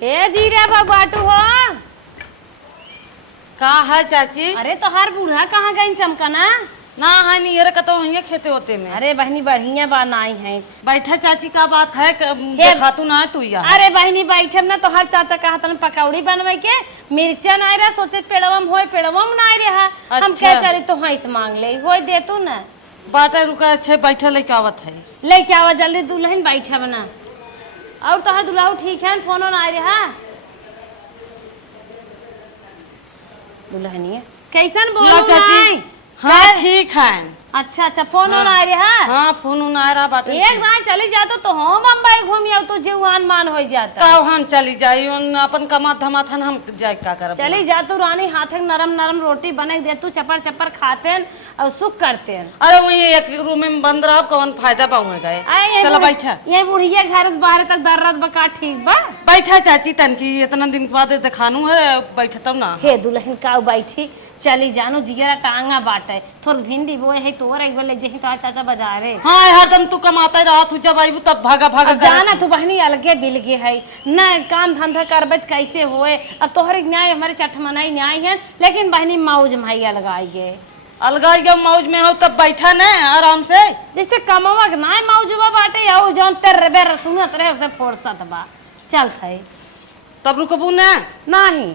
ए जीरा बाटू हो। का है चाची? अरे तोहार बूढ़ा कहाँ गई चमकना? ना है नहीं ये कतो वहीं खेते होते में। अरे बहनी बढ़िया बनाई है। बैठा चाची का बात है खातू ना है तू या। अरे बहनी बैठब ना तोहार चाचा कहा तन पकौड़ी बनवे के मिर्चा ना रहा सोचे पेड़वम होए पेड़वम ना रहा। हम अच्छा। कह चली तो हाँ मांग ले होए दे तू ना। बाटा रुका अच्छे बैठा लेके आवत है। लेके आवा जल्दी दुल्हन बैठा बना। और तोहार दुल्हा ठीक है फोन ना आ रहा दुल्हनिया कैसन बोलो चाची? हाँ ठीक है। अच्छा अच्छा फोन आ रहा। हाँ फोन आ रहा बाटे। एक बार चली जातो तो हम बम्बई घूमी अब तो जीवान मान हो जाता। का हम चली जाई अपन कमा धमाथन हम जाए का करब। चली जा तू रानी हाथे नरम नरम रोटी बने दे तू चपर चपर खाते और सुख करते। अरे वही एक रूम में बंद रहा कौन फायदा पाऊंगे गए। चलो बैठा। ये बुढ़िया घर बाहर तक दर्द बका ठीक बा। बैठा चाची तन की इतना दिन के बाद दिखानू है बैठा तब ना। हे दुल्हन का बैठी चली जानो जिगरा टांगा बाटे थोड़ भिंडी बोए है तोर एक बार ले जही तो चाचा बाजारे। हाँ हरदम तू कमाता रहा तू जब आईबू तब भागा भागा जाना तू बहनी अलगे बिलगे है ना काम धंधा करबे कैसे होए। अब तोहर न्याय हमारे चटमनाई न्याय है लेकिन बहनी मौज में अलगाई गे अलगाई गए मौज में हो तब बैठा न आराम से जैसे कमावा ना मौजवा बाटे आओ जौन तेरे बेर सुनत रहे उसे फुर्सत बा चल है तब रुकबू ना नहीं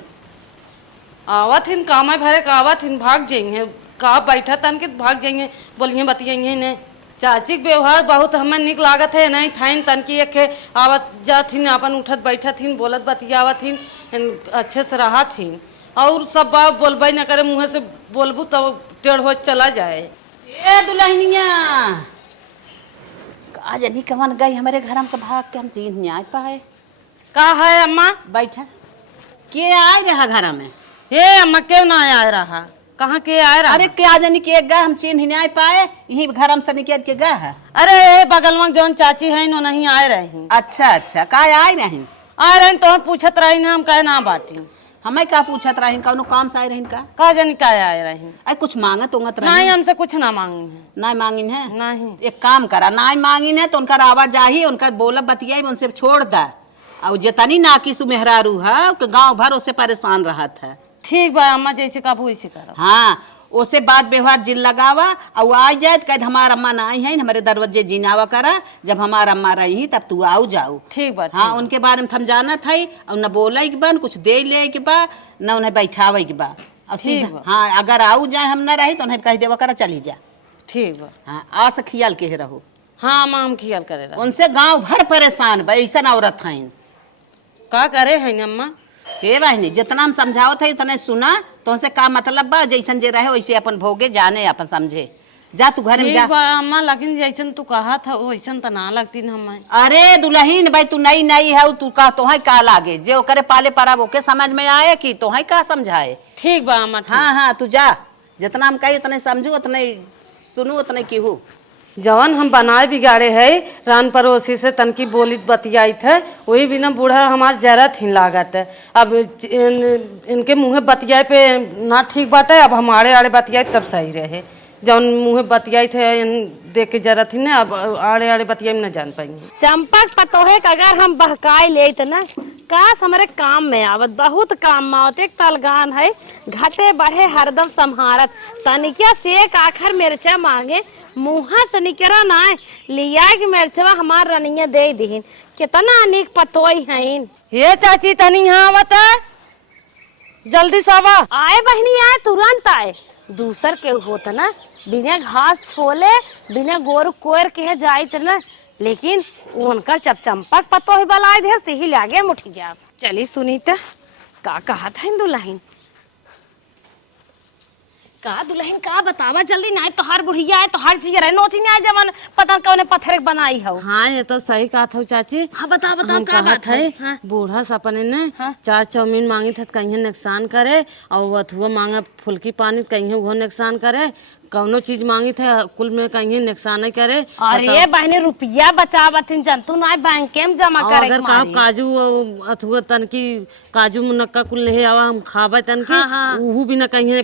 आवत हिन काम भरे आवत हिन भाग जाएंगे का बैठा तन के भाग जाएंगे बोलिए बतियाइए ने। चाची के व्यवहार बहुत हमें निक लागत है नहीं थाइन तन की एक आवत जात हिन अपन उठत बैठत हिन बोलत बतियावत हिन अच्छे से रहत हिन और सब बात बोलबे न करे मुँह से बोलबू तो टेढ़ हो चला जाए। ए दुल्हनिया आज नहीं कमान गई हमारे घर से भाग के हम चीन नहीं आ पाए। का है अम्मा? बैठा के आए रहा घर में? हे अम्मा क्यों ना आ रहा? कहाँ के आ रहा? अरे क्या जानी के गए हम चीन नहीं आ पाए यही घर से निकल के गए है। अरे बगल में जौन चाची है नो नहीं आए रही। अच्छा अच्छा का आए रही? आ रही तो पूछत रही ना हम कहे ना बाटी। हमें का पूछत रही कौनो काम से आए रही का जानी का आए रही? अरे कुछ मांगत उंगत रही? नहीं हमसे कुछ ना मांगी है। नहीं मांगिन है? नहीं एक काम करा नहीं मांगिन है तो उनका आवाज आई उनका बोलब बतियाई उनसे छोड़ दा और जितनी नाकी सुमेहरारू है गाँव भर उससे परेशान रहा था। ठीक बा अम्मा जैसे काबू वैसे करो। हाँ उसे बात व्यवहार जिल लगावा और आ जाए तो कह हमारा अम्मा ना आई है हमारे दरवाजे जिनावा करा जब हमारा अम्मा रही तब तू आओ जाओ। ठीक बा। हाँ उनके बारे में हम जाना था और न बोले के बा न कुछ दे ले के बा न उन्हें बैठावे के बा और सीधा हाँ अगर आओ जाए हम न रही तो उन्हें कह देवा करा चली जा। ठीक बा। हाँ आ से खियाल के रहो। हाँ अम्मा हम ख्याल करे रहा। उनसे गाँव भर परेशान बा ऐसा औरत है का करे है अम्मा? हे बहनी जितना हम समझाओ थे उतने सुना तो उनसे का मतलब बा जैसन जे रहे वैसे अपन भोगे जाने अपन समझे जा तू घर में जा। अम्मा लेकिन जैसन तू कहा था वैसन तो ना लगती न हमें। अरे दुल्हीन भाई तू नई नई है तू का तो है का लागे जे करे पाले पराब ओके समझ में आए कि तो है का समझाए। ठीक बा अम्मा। हाँ हाँ तू जा जितना हम कही उतने समझू उतने सुनू उतने की हूँ। जवन हम बनाए बिगाड़े है रान पड़ोसी से तनकी बोली बतियाई थे वही भी ना बूढ़ा हमार जरा थी लागत है। अब इनके मुँह बतियाए पे ना ठीक बाटे अब हमारे आड़े बतियाए तब सही रहे। जौन मुँह बतियाई थे देख के जरा थी ना अब आड़े आड़े बतियाए में न जान पाएंगे। चंपक पतोहे अगर हम बहकाई ले ना काश हमारे काम में आवत बहुत काम में आवत। एक तलगान है घटे बढ़े हरदम संहारत तनिकिया से एक आखर मिर्चा मांगे मुहा से निकरा ना लिया कि मिर्चवा हमार रनिया दे दीन कितना अनेक पतोई हैं। ये चाची तनी यहाँ आवत है जल्दी सावा। आए बहनी आए तुरंत आए दूसर के होता ना बिना घास छोले बिना गोर कोर के जाइत ना लेकिन उनकर जब चंपक पतो ही बलाए दे ही लागे मुठी जा। चली सुनीता का कहा था दुल्हन का दुल्हन का बतावा जल्दी ना तो हर बुढ़िया है तो हर चीज रहे नोची नहीं जवन पता कौन पत्थर बनाई हो। हाँ ये तो सही कहा था चाची। हाँ बता बता हम का बात है। हाँ। बूढ़ा सपने ने चार चाउमीन मांगी थे कहीं नुकसान करे और वथुआ मांगे फुल्की पानी कहीं वो नुकसान करे कौनो चीज मांगी थे कुल में कहीं नुकसान नहीं करे। अरे बहने रुपया बचावत जंतु ना बैंक में जमा और करे अगर का काजू अथवा तन की काजू मुनक्का कुल ले आवा हम खाबे तन की उहू भी ना कहीं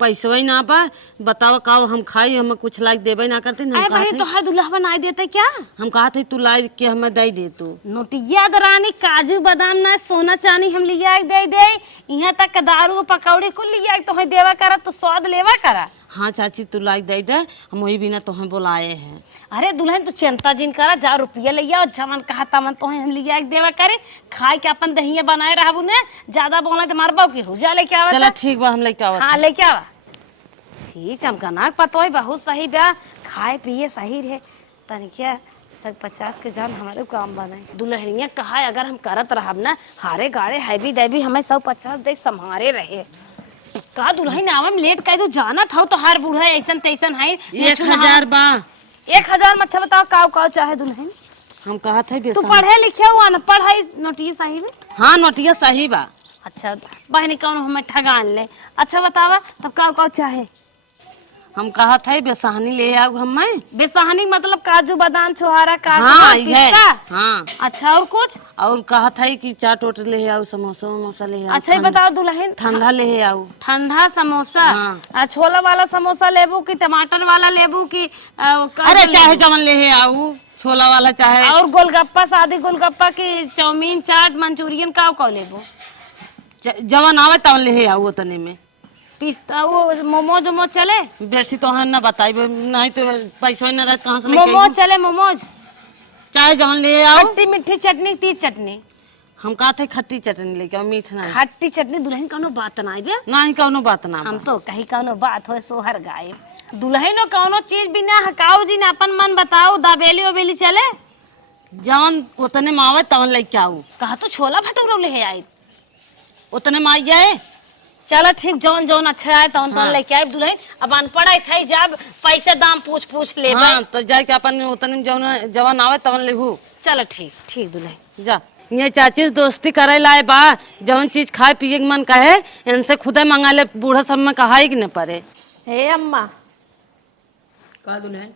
पैसा ही ना पा। बतावा का हम खाई हम कुछ लाइक देबे ना करते ना। बहन तो हर दुल्हा बनाए देते क्या? हम कहा थे तू लाई के हमें दे दे तू नोटिया दरानी काजू बादाम ना सोना चांदी हम लिया दे दे। यहाँ तक दारू पकौड़ी कुल लिया तो है देवा करा तो स्वाद लेवा करा। हाँ चाची तू लाई दे दे हम वही बिना तो हम बुलाए हैं। अरे दुल्हन तू चिंता जिन करा जा रुपया ले और जमन कहा तमन तो हम लिया देवा करे खाए के अपन दहिया बनाए रहबू ने ज्यादा बोला तो मार बाऊ की हो जा लेके आवा। चला ठीक बा हम लेके आवा। हाँ लेके आवा। जी चमकनाक पतो है बहुत सही बा खाए पिए सही रहे तनिकिया सब 50 के जान हमारे काम बनाए दुल्हनिया कहा है अगर हम करत रहब ना हारे गाड़े हैवी दैवी हमें 150 देख संभारे रहे का दुल्हन आवे में लेट कह दो जाना था तो हर बूढ़ा ऐसन तैसन है 1000 बा 1000 मत बताओ काव चाहे दुल्हन। हम कहा थे तू पढ़े लिखे हुआ ना पढ़ाई नोटिया सही में। हाँ नोटिया सही बा। अच्छा बहनी कौन हमें ठगान ले। अच्छा बतावा तब काव चाहे। हम कहा थे बेसहानी ले आओ हमें। बेसहानी मतलब काजू बादाम छोहारा काजू हाँ पिस्ता। हाँ अच्छा और कुछ और कहा था कि चाट ओट ले आओ समोसा वमोसा ले आओ। अच्छा बताओ दुल्हन ठंडा ले आओ। ठंडा समोसा। हाँ। छोला वाला समोसा लेबू की टमाटर वाला लेबू की अरे चाहे जमन ले आओ छोला वाला चाहे और गोलगप्पा सादी गोलगप्पा की चाउमीन चाट मंचूरियन का लेबू जवन आवे तब ले आओ उतने में। पिस्ता वो मोमोज वोमोज चले बेसी तो है ना बताई नहीं तो पैसा न रहे कहाँ से मोमोज चले मोमोज चाहे जवन ले आओ। खट्टी मीठी चटनी तीज चटनी। हम कहा थे खट्टी चटनी लेके आओ मीठ ना। खट्टी चटनी दुल्हन कौनो बात ना बे नहीं कौनो बात ना। हम तो कहीं कौनो बात हो सोहर गाय दुल्हन कौनो चीज बिना हकाओ जी ने अपन मन बताओ दाबेली उबेली चले जवन उतने में आवे तवन लेके आओ। कहा तो छोला भटूरा ले आई उतने में आई जाए। चलो ठीक जौन जौन अच्छा है तौन तौन लेके आए दुल्हन। अब अनपढ़ थे जब पैसे दाम पूछ ले हाँ, तो जाके अपन उतने जवन आवे तवन लेहू। चलो ठीक ठीक दुल्हन जा ये चाची दोस्ती करे लाए बा जवन चीज खाए पिए के मन कहे इनसे खुदे मंगा ले बूढ़ा सब में कहा कि न पड़े। हे अम्मा का दुल्हन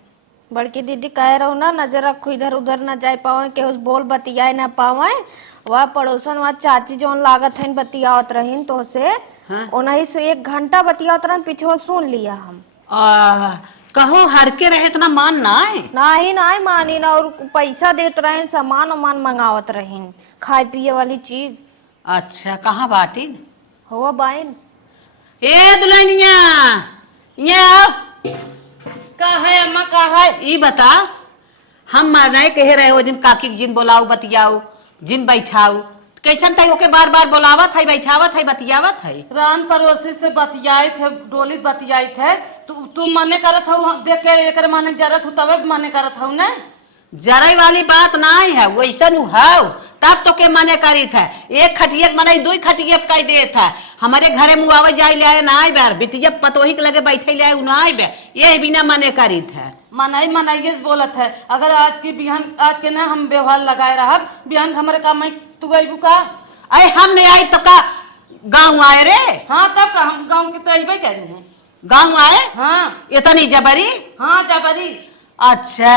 बड़की दीदी कह रहा हूँ ना नजर रखो इधर उधर ना जाए पावे के उस बोल बतियाए ना पावे। वह पड़ोसन वह चाची जोन लागत है बतियावत रहीन तो से उन्हीं से 1 घंटा बतियावत रहन पीछे सुन लिया हम। कहो हर के रहे इतना मान ना है। नहीं मानी ना और पैसा देत रहे सामान उमान मंगावत रहीन खाए पिए वाली चीज। अच्छा कहाँ बाटी हो बाइन ए दुल्हनिया ये आओ। का है अम्मा का है ई बता हम नहीं कह रहे हो जिन काकी के जिन बोलाओ बतियाओ जिन बैठाओ कैसन था ओके बार बार बोलावत है बैठावत है बतियावत है। रान पड़ोसी से बतियाए थे डोली बतियाए थे तुम मने करत हो देख के एक माने जरत हो तबे मने करत हो ना। जराई वाली बात नहीं है वैसन हो तब तो के मने करी था। एक खटिया मने 2 खटिया कह दे था हमारे घरे मुआवे जाए ले ना बार बिटिया पतोही के लगे बैठे ले ना ये बिना मने करी था। मनाइए बोलत है अगर आज की बिहान आज के ना हम व्यवहार लगाए रहा बिहान हमारे काम में तू गई बुका। अरे हम नहीं आई तो का गाँव आए रे। हाँ तब का हम गाँव के तैबे कह रहे हैं गाँव आए। हाँ इतनी जबरी। हाँ जबरी। अच्छा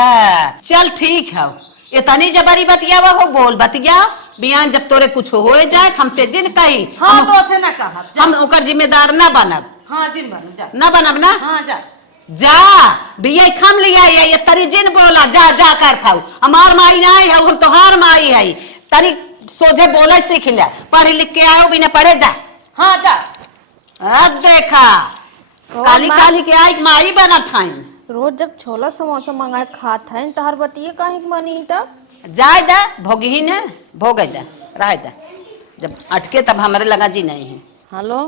चल ठीक है इतनी जबरी बतियावा हो बोल बतिया बियान जब तोरे कुछ हो जाए हमसे जिन कही हाँ तो से ना कहा हम ओकर जिम्मेदार ना बनब। हाँ जिन बन जा ना बनब ना। हाँ जा जा बिया खम लिया ये तरी जिन बोला जा जा कर था हमार माई नहीं है तोहार माई है तरी सोझे बोले सीख लिया पढ़ लिख के आओ बिना पढ़े जा। हाँ जा अब देखा काली काली के आई माई बना था रोज जब छोला समोसा मंगाए खात है तो हर बतिये काहे के मनी तब जाए दा भोगी ने भोग दा रह दा जब अटके तब हमारे लगा जी नहीं है। हेलो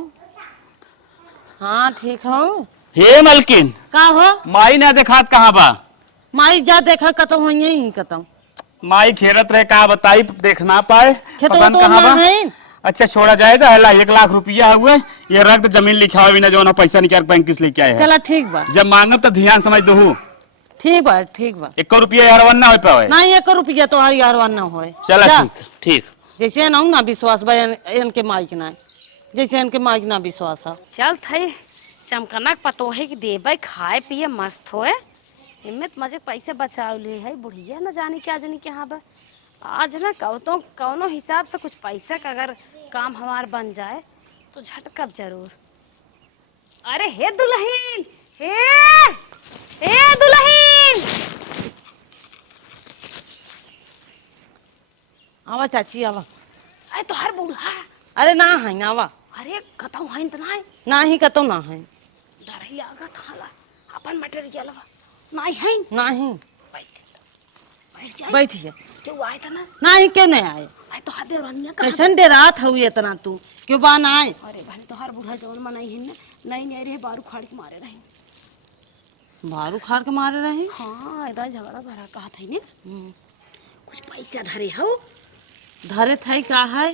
हाँ ठीक हो हे मलकिन का हो माई ने देखात कहाँ बा। माई जा देखा कतौ हो ही कतौ माई खेरत रहे का बताई देख ना पाए खेतो तो कहाँ बा। है। अच्छा छोड़ा जाए तो हला 1 लाख रुपया हुए ये रख जमीन लिखा बिना जो ना पैसा निकाल बैंक किस लेके आए चला ठीक बा जब मांगब तो ध्यान समझ दो ठीक बा 1 रुपया यार ना हो पावे नहीं 1 रुपया तो हर यार ना हो। चला ठीक ठीक जैसे ना विश्वास बा इनके माई के ना जैसे इनके माई के ना विश्वास है। चल थई चमकनक पतोहे की देबै खाए पिए मस्त होए। हिम्मत मजे पैसे बचाव ले है बुढ़िया न जाने क्या जानी क्या बा। आज ना कौनो हिसाब से कुछ पैसा का अगर काम हमार बन जाए तो झटकब जरूर। अरे हे दुल्हन, हे दुल्हन, आवा चाची आवा। अरे तो हर बूढ़ा। अरे ना है आवा। अरे कतौ है त ना ना ही कतो ना है। डर लागत हाला अपन मटेरियल नहीं है। ना ही बैठ जा। बैठिए। जो आए था ना ना ही क्यों नहीं आए? आई तो हर देवरानिया का कैसन डेरात हुई इतना तू क्यों बा ना आए? अरे बहन तो हर बूढ़ा जवन में नहीं है ना नहीं रहे बारू खाड़ के मारे रहे। बारू खाड़ के मारे रहे? हाँ इधर झगड़ा भरा कहा था ने कुछ पैसा धरे हो। धरे थे का है?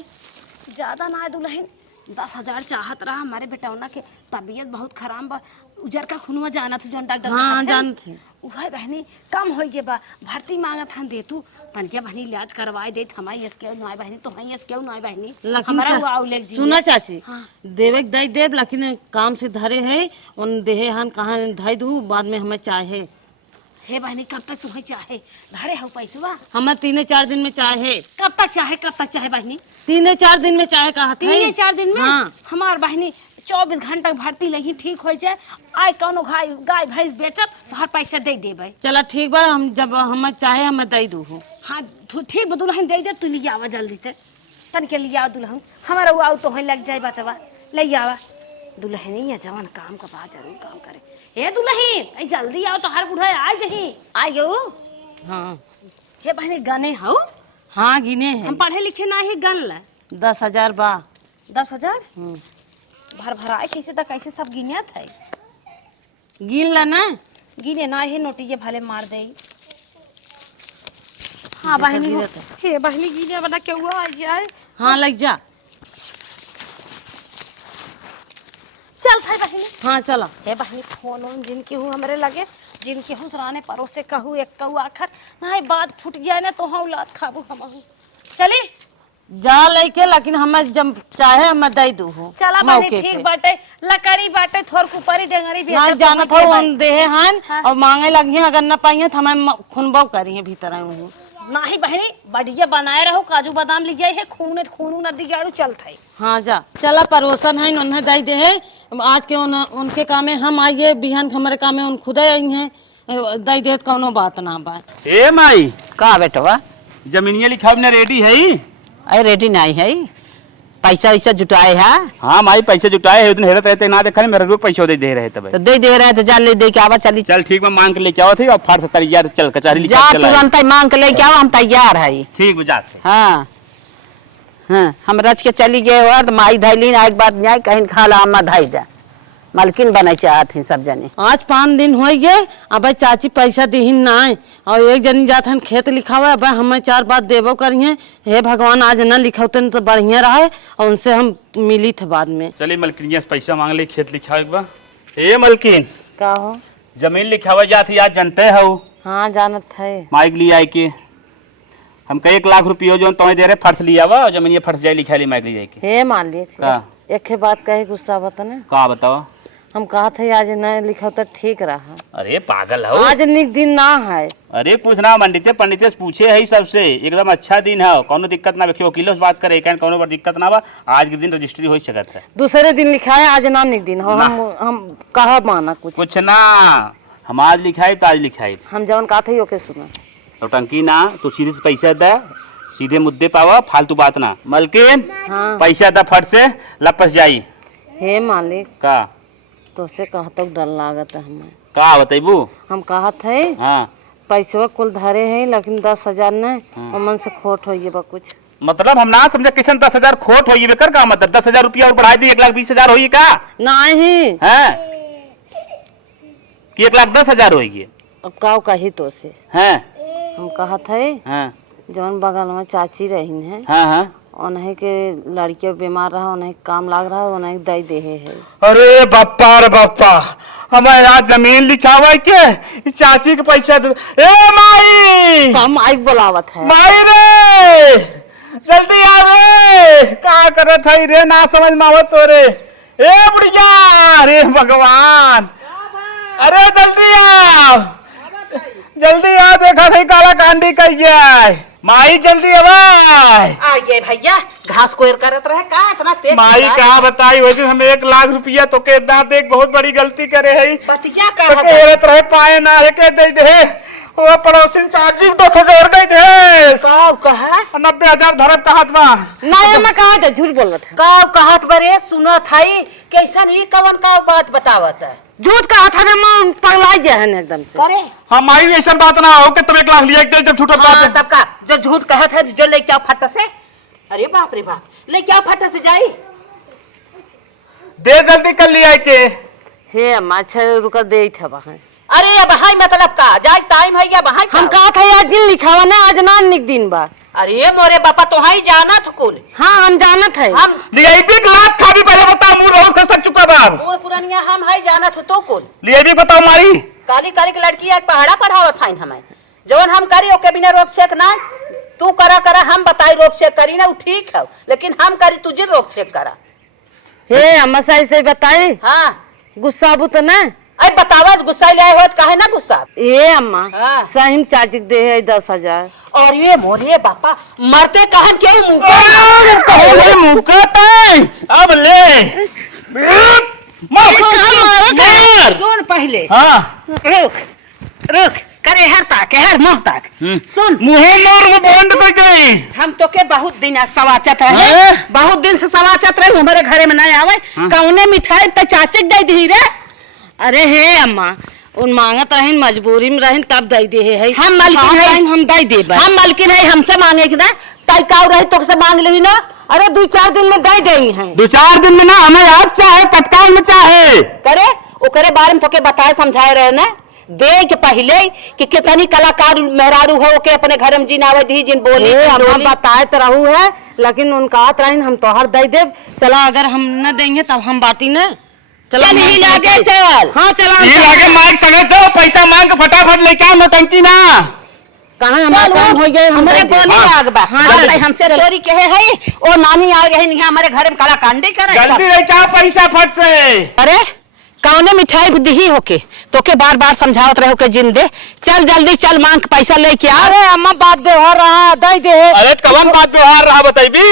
ज्यादा ना है दुल्हन 10,000 चाहत रहा हमारे बेटौना के तबीयत बहुत खराब बा। उजर का खूनवा जाना तू जौन डॉक्टर हाँ जानत है। उहे बहनी कम हो गए बा भर्ती मांगत हन दे तू तनके बहनी इलाज करवाए दे हमारी इसके नॉय बहनी तो हई इसके नॉय बहनी हमारा वो आउ लेक जी सुना चाची। हाँ। देवे दई देव लेकिन काम से धरे है उन देहे हन कहाँ धई दू बाद में हमें चाहे। हे बहनी कब तक तुम्हें चाहे धरे हो पैसवा? हमें 3-4 दिन में चाहे। कब तक चाहे बहनी? 3-4 दिन में चाहे कहा था। 3-4 दिन में? हाँ। हमार बहनी 24 घंटा भर्ती लगी ठीक हो जाए आय कौनो गाय भैंस बेचब तो हर पैसा दे देबै। चला ठीक बा हम जब हमें चाहे हमें दई दू हो। हाँ ठीक बा दुल्हन दे दे तू ले आवा जल्दी से तन के लिए आओ दुल्हन हमारा वो आओ तो है लग जाए बचवा ले आवा दुल्हन या जवान काम का बात जरूर काम करे। हे दुल्हन आई जल्दी आओ तो हर बूढ़ा आ जही आयो। हाँ हे बहनी गने हो? हाँ गिने हैं। हम पढ़े लिखे ना है गन ला 10,000 बा। 10,000 भर भराए कैसे तक कैसे सब गिनत है गिन ला ना गिने ना है नोटिए भले मार दे। हाँ बहनी हे बहनी गिने वाला के हुआ आ जाए। हाँ लग जा। चल भाई बहनी। हाँ चलो। हे बहनी फोन जिनके हूँ हमरे लगे जिनके हूँ सराने परोसे कहूँ एक कहूँ आखर ना बात फूट जाए ना तो हाँ औलाद खाबू हम चली जा लेके लेकिन हमें जब चाहे हमें दई दू हो। चला बहनी ठीक बाटे लकड़ी बाटे थोर कुपरी डेंगरी भी ना जाना था उन देहे हन और मांगे लगी अगर न पाई तो हमें खुनबो करी भीतर आऊँ नाही बहनी बढ़िया बनाए रहो काजू बादाम लीजिए है खून नदी गाड़ू चलता है। हाँ जा चला परोसन है उन्हें दई दे है आज के उनके काम में हम आइए बिहान हमारे काम में उन खुद आई हैं दई दे कोनो बात ना बा। ए माई का बेटवा जमीनिया लिखा ने रेडी है? अरे रेडी नहीं है पैसा वैसा जुटाए है? हाँ माई पैसे जुटाए है उतने हेरत रहते ना देखा मेरे को पैसा दे रहे थे तो दे रहे तो जा ले दे के आवा चली। चल ठीक मैं मांग के लेके आओ थी और फाड़ 70,000 चल कचहरी जा तुरंत मांग के लेके आओ हम तैयार है। ठीक बुझा। हाँ हाँ हम रच के चली गए और माई धैली ना एक बात नहीं कहीं खाला अम्मा धाई जा मालकिन बना चाहत सब जने। आज 5 दिन हो गए अब चाची पैसा दीहिन ना और एक जनी जात हन खेत लिखावा अब हमें 4 बात देवो करिए। हे भगवान आज न लिखौतन तो बढ़िया रहे और उनसे हम मिली थे बाद में। चलिए मलकिन से पैसा मांग ले खेत लिखा एक बार। हे मलकिन का हो जमीन लिखावा जाती आज जनते हो? हाँ जानत है। माइक लिया आई के हम 1 लाख रुपया जो तुम्हें दे रहे फर्श लिया वा जमीन ये फर्श जाए लिखा ली माइक लिया के। हे मान लिए एक बात कहे गुस्सा बता का बताओ? हम कहा थे आज न लिखा तो ठीक रहा। अरे पागल हो आज निक दिन ना है। अरे कुछ ना पंडित से पूछे है सबसे एकदम अच्छा दिन है कोनो दिक्कत ना वकीलों से बात करे कोनो बार दिक्कत ना बा आज के दिन रजिस्ट्री हो सकता है। दूसरे दिन लिखा है आज ना निक दिन हो हम कहा माना कुछ ना हम आज लिखाई तो आज लिखाई हम जवन कहा थे ओके सुना तो टंकी ना तो सीधे से पैसा दे सीधे मुद्दे पावा फालतू बात ना। मलकिन हाँ। पैसा दा फट से लपस जाई। हे मालिक का तो से कहत डर लागत है हमें का बताइबू? हम कहत है हाँ पैसे कुल धरे है लेकिन 10,000 ने मन से खोट होइए बा कुछ मतलब हम ना समझे किसन 10,000 खोट होइए बेकर का मतलब 10,000 रुपया और बढ़ाई दी 1,20,000 होइए का? नहीं हैं कि 1,10,000 होइए अब काव कही तो से हैं हम कहत है हाँ जौन बगल में चाची रही है हाँ हाँ उन्हें के लड़के बीमार रहा उन्हें काम लाग रहा उन्हें दई दे है। अरे बाप्पा रे बाप्पा हमारे यहाँ जमीन लिखावा के चाची के पैसा दे। ए माई हम आई बुलावत है माई रे जल्दी आ रे कहाँ करे थई रे ना समझ में आवत तो रे ए बुढ़िया, अरे भगवान, अरे जल्दी आओ, जल्दी आओ, देखा सही काला कांडी कहिया माई, जल्दी अब आइए भैया, घास कोयर करत रहे का इतना तेज माई का बताई वैसे हम 1 लाख रुपया तो के दांत एक बहुत बड़ी गलती करे है। बतिया तो कर के रहे पाए ना के दे दे वो पड़ोसी चाची तो खजोर गई थे काव कहा 90,000 धरब कहत बा नहीं मैं कहा था, झूठ बोल रहा था। काव कहत बरे सुनत हई कैसन ही कवन काव बात बतावत है। झूठ कहा था ना, मैं पगला गया है एकदम से। करे हम माई ऐसा बात ना हो कि तुम 1 लाख लिया एक जब छूटा हाँ, तब का जो झूठ कहत है जो लेके आओ फट से। अरे बाप रे बाप, लेके आओ फट से जाई दे जल्दी कर लिया के। हे अम्मा अच्छा रुका दे था वहाँ। अरे अब हाई मतलब का जाए टाइम है या वहां हम कहा था आज दिन लिखावा ना, आज ना निक दिन बा। अरे मोरे बापा तो हाई जाना था कुल। हाँ हम जाना था। हम लिया 1 लाख का भी पहले बताओ, मुंह रोज खसक चुका बाब। और पुरानिया हम हाई जाना था तो कुल। लिया भी बताओ माई। काली काली की लड़की एक पहाड़ा पढ़ावत था हमें, जवन हम करी ओके बिना रोक छेक ना तू करा करा, हम बताई रोक छेक करी ना वो ठीक है, लेकिन हम करी तुझे रोक छेक करा। हे अम्मा सही सही बताई। हाँ गुस्सा आबू तो ना अरे बतावा गुस्सा ले होत काहे ना गुस्सा। ए अम्मा हाँ। सही चाची दे है 10,000। और ये मोरे बापा मरते कहन के मुंह अब ले सुन पहले हाँ रुक रुक करे हर ताक हर मुंह तक सुन मुहे मोर में बंद कर गई। हम तो के बहुत दिन सवाचत रहे हाँ? बहुत दिन से सवाचत रहे हमारे घरे में नहीं आवे कौने मिठाई तो चाचे दे दी रे। अरे हे अम्मा उन मांगत रहीन मजबूरी में रहीन तब दे दे है। हम मालकिन है, हम दे दे हम मालकिन है, हमसे मांगे कि ना तय काऊ रही तो से मांग लेही ना। अरे 2-4 दिन में दे देही हैं। 2-4 दिन में ना, हमें आज चाहे तत्काल में चाहे। करे ओकरे बारे में तो के बताए समझाए रहे ना दे के पहले कि कितनी कलाकार मेहरारू हो के अपने घर में जिनावे दी जिन बोली हम बताए तो रहू है, लेकिन उनका रहीन हम तो हर दे देव। चला अगर हम न देंगे तब हम बाती न चला नहीं लागे चल। हाँ चला ये लागे माइक सगे तो पैसा मांग के फटाफट लेके आओ, नौटंकी ना। कहाँ हमारे काम हो गए, हमारे बोली आग बा। हाँ, हाँ, चल। हमसे चोरी कहे है और नानी आ गए हैं हमारे घर में कलाकांडी करे। जल्दी ले जाओ पैसा फट से। अरे कौने मिठाई दी होके तो के बार बार समझावत रहे के जिन दे चल जल्दी चल मांग के पैसा लेके आ। अरे अम्मा बात व्यवहार रहा दे दे। अरे कवन बात व्यवहार रहा बताइबी।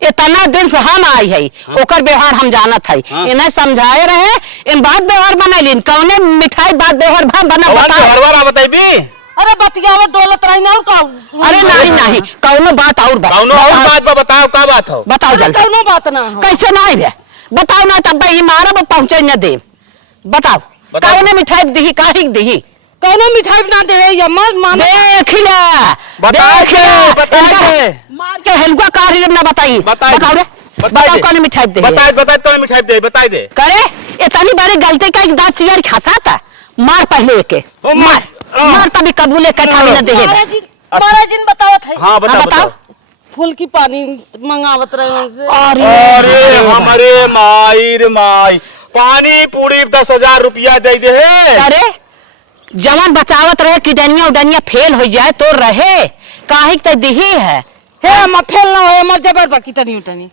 इतना दिन से हम आई है ओकर व्यवहार हम जानत है। इन्हें समझाए रहे इन बात व्यवहार बनैलिन कौने मिठाई बात व्यवहार बना व्यवहार बताइबी। अरे बतियावे डोलत रही ना का। अरे नहीं नहीं कौनो बात और बात बताओ का बात हो, बताओ जल्दी। कौनो बात ना हो। कैसे नहीं रे बताओ ना तब भाई मारब पहुंचे न दे। बताओ कौने मिठाई दी काहे दी कौनो मिठाई ना दे अम्मा माने देख ले देख ले बता दे मार के हलवा कारी ना बताई बताओ रे बताओ कौन मिठाई दे बता कौन मिठाई दे बता दे। करे इतनी बड़ी गलती का एक दांत चियर खसाता मार पहले के मार मार तभी कबूले कथा भी न दे। मारा दिन बतावत है। हाँ बताओ। फूल की पानी मंगावत रहे उनसे। अरे हमारे माई रे माई पानी पूरी 10,000 रुपया दे दे। अरे जवान बचावत रहे किडनिया उडनिया फेल हो जाए तो रहे काहे तो दही है। हे अम्मा फेल ना हो मर जबर बाकी तनी उतनी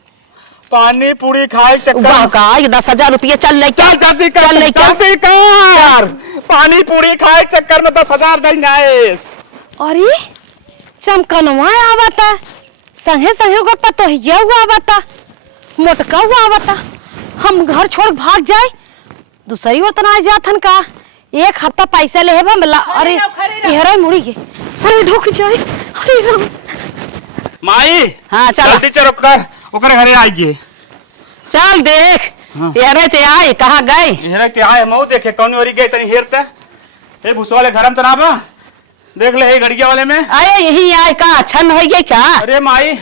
पानी पूरी खाए वाह का 10,000 रुपया चल ले क्या जल्दी कर पानी पूरी खाए चक्कर में 10,000 देंगे। अरे चमकनवा आवता संगे संगे को पतोहिया हुआ आवता मोटका हुआ आवता। हम घर छोड़ भाग जाए दूसरी ओर तना जाथन का 1 हफ्ता पैसा ले हेबा मिला। अरे हेरा मुड़ी गे अरे ढुक जाए। अरे राम माई हाँ चल जल्दी चल कर ओकरे घरे आइए। चल देख यारे ते आए कहाँ गए हेरे ते आए मऊ देखे कौन ओरी गए तनी हेरते ए भूसो वाले घरम तना बा देख ले हे गड़िया वाले में आए यही आए का छन हो गए क्या। अरे माई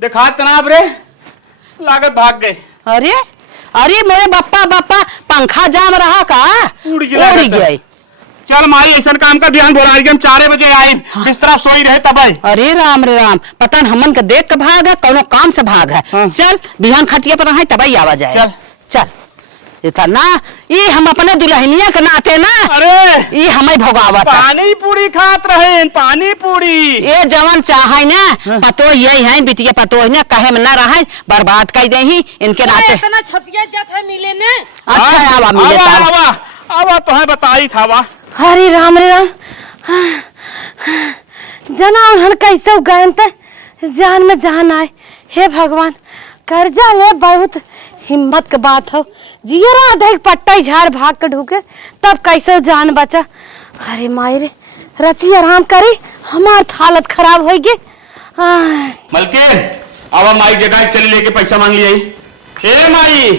देखा तनाब रे लागत भाग गए। अरे अरे मेरे बप्पा बप्पा पंखा जाम रहा का उड़ गए। चल माई ऐसा काम का ध्यान बोला हम 4 बजे आए बिस्तर सोई रहे तब आए। अरे राम रे राम पता न हमन के देख के भाग है कोनो काम से भाग है। चल बिहान खटिया पर रहे तब आवा जाए। चल चल इतना ये हम अपने दुल्हनिया के नाते ना अरे ये हमें भोगावत है। पानी पूरी खात रहे, पानी पूरी। ये जवन चाहे ना पतो यही है बिटिया पतो है ना कहे में ना रहे बर्बाद कर दे ही इनके नाते। इतना छतिया जात है मिले ने। अच्छा है आवा मिले आवा तो है बताई था वा। हरे राम रे राम। जना उन्हन कैसे गए जान में जान आए। हे भगवान कर्जा ले बहुत हिम्मत के बात हो। जियरा देख पट्टा झाड़ भाग के ढूके तब कैसे जान बचा। अरे मायरे रची आराम करी हमार हालत खराब हो गई। मलकिन अब माई जगह चल लेके पैसा मांग लिया। ए माई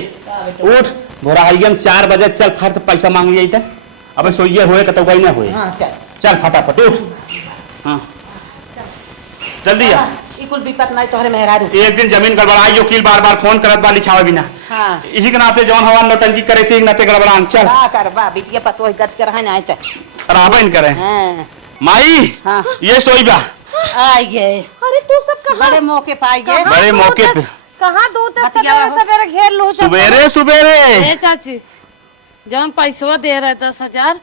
उठ भोरा आई हम 4 बजे चल फट पैसा मांग लिया। अब सोइए होए तो वही ना होए। हाँ, चल फटाफट उठ। हाँ जल्दी आ। कुल विपत नहीं तोहरे मेहरारू। एक दिन जमीन गड़बड़ाई वकील बार बार फोन करत बा लिखावे बिना। हाँ। इसी के नाते जौन हवा नौटंकी करे से नाते गड़बड़ान। चल का करबा बिटिया पतो गद कर है ना आते। राबन करे। हां माई हाँ। ये सोई बा आई गए। अरे तू सब कहाँ बड़े मौके पाई गए। बड़े मौके पे कहाँ दूध बतिया सवेरे हो। सवेरे घेर लो। सुबेरे सुबेरे। ए चाची जब पैसा दे रहे 10,000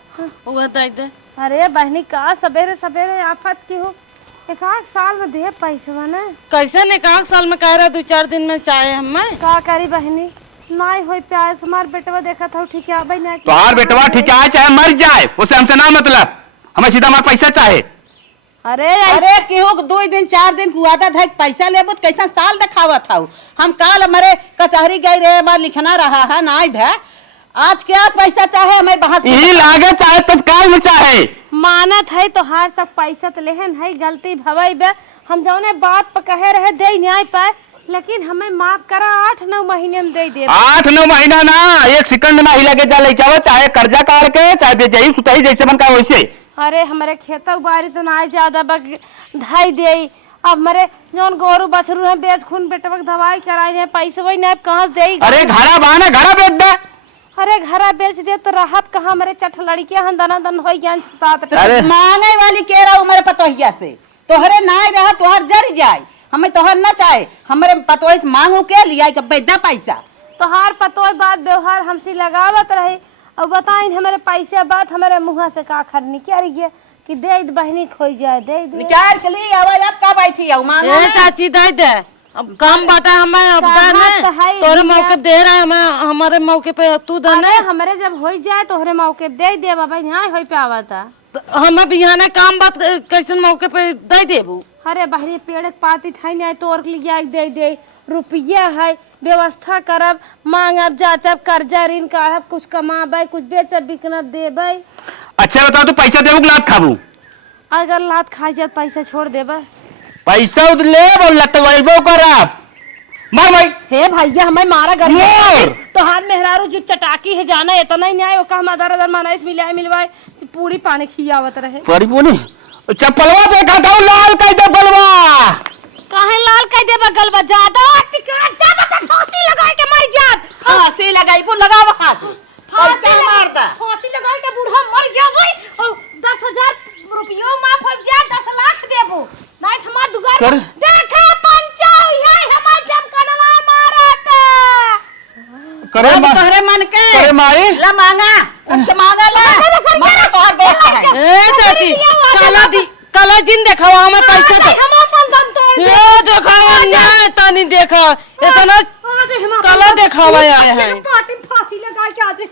वो दे दे। अरे बहनी का सवेरे सवेरे आफत की हो। एक आध साल में दे पैसा ना कैसे ने एक साल में कह रहा 2-4 दिन में चाहे हमें का करी बहनी नहीं हो प्यास। हमार बेटवा देखा था ठीक है भाई ना तोहार बेटवा ठिकाए चाहे मर जाए उसे हमसे ना मतलब। हमें सीधा हमारा पैसा चाहे। अरे अरे केहू 2 दिन 4 दिन कुआदा था पैसा लेबो कैसा साल दिखावा था। हम काल हमारे कचहरी गए रहे बार लिखना रहा है ना भै आज क्या पैसा चाहे हमें बाहर यही लागे चाहे तत्काल में चाहे। मानत है तो हार सब पैसा तो लेहन है गलती भवई बे। हम जौने बात पर कहे रहे दे न्याय पाए लेकिन हमें माफ करा 8-9 महीने में दे दे। 8-9 महीना ना 1 सेकंड ना ही लगे जा लेके चाहे कर्जा काट के चाहे बेचही सुतही जैसे मन का वैसे। अरे हमारे खेत बारी तो ना ज्यादा ढाई दे। अब हमारे जौन गोरू बछरू है बेच खून बेटवा दवाई कराई है पैसे वही ना कहाँ दे। अरे घरा बाना घरा बेच दे। अरे घरा बेच दे तो राहत कहाँ। हमारे चठ लड़कियां हम दना दन हो ज्ञान अरे मांगे वाली के रहा हमारे पतोहिया से तोहरे ना रहा तोहर जर जाए हमें तोहर ना चाहे हमारे पतोह से मांगू के लिया के बेदा पैसा। तोहार पतोह बात व्यवहार हमसे लगावत रहे और बताइन हमारे पैसे बात हमारे मुँह से का खर निकल गया कि दे बहनी खोई जाए दे निकाल के लिए आवाज अब का बैठी है मांगो ए चाची दे दे। अब काम बाटा हमें अब दाने तोरे मौके दे रहा है हमें हमारे मौके पे तू दने। हमारे जब हो जाए तोहरे मौके दे दे बाबा यहाँ हो पे आवा था हमें बिहाना काम बात कैसे मौके पे दे देबू। अरे बहरी पेड़ के पाती ठाई नहीं तोड़ के लिया दे दे रुपया है व्यवस्था करब मांगब जाचब कर्जा ऋण काढ़ब कुछ कमाबे कुछ बेचब बिकनब देबे। अच्छा बताओ तो पैसा देबू कि लात खाबू। अगर लात खा जाए पैसा छोड़ देबे। पैसा ले बोल लतवैबो करब मार भाई। हे भैया हमें मारा मोर। गरीब तो हाथ मेहरारू जी चटाकी है जाना इतना ही न्याय का हम अदर अदर माना मिलाए मिलवाए पूरी पानी खियावत रहे। परी पोनी चप्पलवा देखा था लाल कह दे बलवा। काहे लाल कह दे बगलवा ज्यादा टिकट जा बता फांसी लगाए के मर जात। फांसी लगाई वो लगावा फांसी पैसा मारता फांसी लगाए के बूढ़ा मर जावे और 10,000 रुपया माफ हो जाए 10 लाख देबो नहीं हमार दुगार देखा पंचाव है हमार जमकनवा मारत करे तोहरे मन के करे माई ला मांगा उनसे मांगा ला मांगा तोहर बेटा है। ए चाची काला दिन देखावा हमें पैसा दे। हम अपन दम तोड़ ये देखावा ना तनी देखा इतना काला देखावा आए हैं। पार्टी फांसी लगा के आज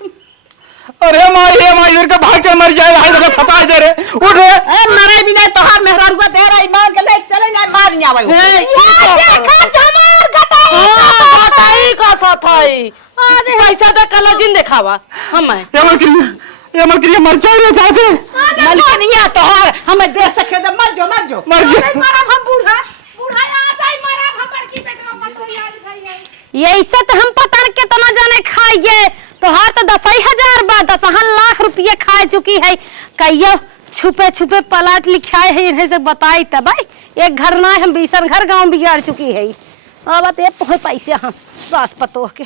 अरे माई हे माई इधर का भाग चल मर जाए हाल तो फंसा दे रे उठ रे। ए मरे भी नहीं तोहर मेहरारुआ दे रही मान के ले चले ना मार नहीं आवे देखा जमार गटाई गटाई का साथ है आज पैसा दे काला दिन देखावा हमें। ये मर जाए रे जाके मलकनिया तोहर हमें दे सके तो मर जो मर जाए। मारा हम बूढ़ा बूढ़ा आ जाए मारा हम बड़की बेटवा पतो यार खाई ये इससे तो हम पता के तना जाने खाइए तो हां तो 10,000 बाद 10 लाख रुपये खा चुकी है कहियो छुपे छुपे पलाट लिखाए है इन्हें से बताई तब एक घर ना हम 20 घर गांव बिगाड़ चुकी है अब ते पैसे हम सास पतो के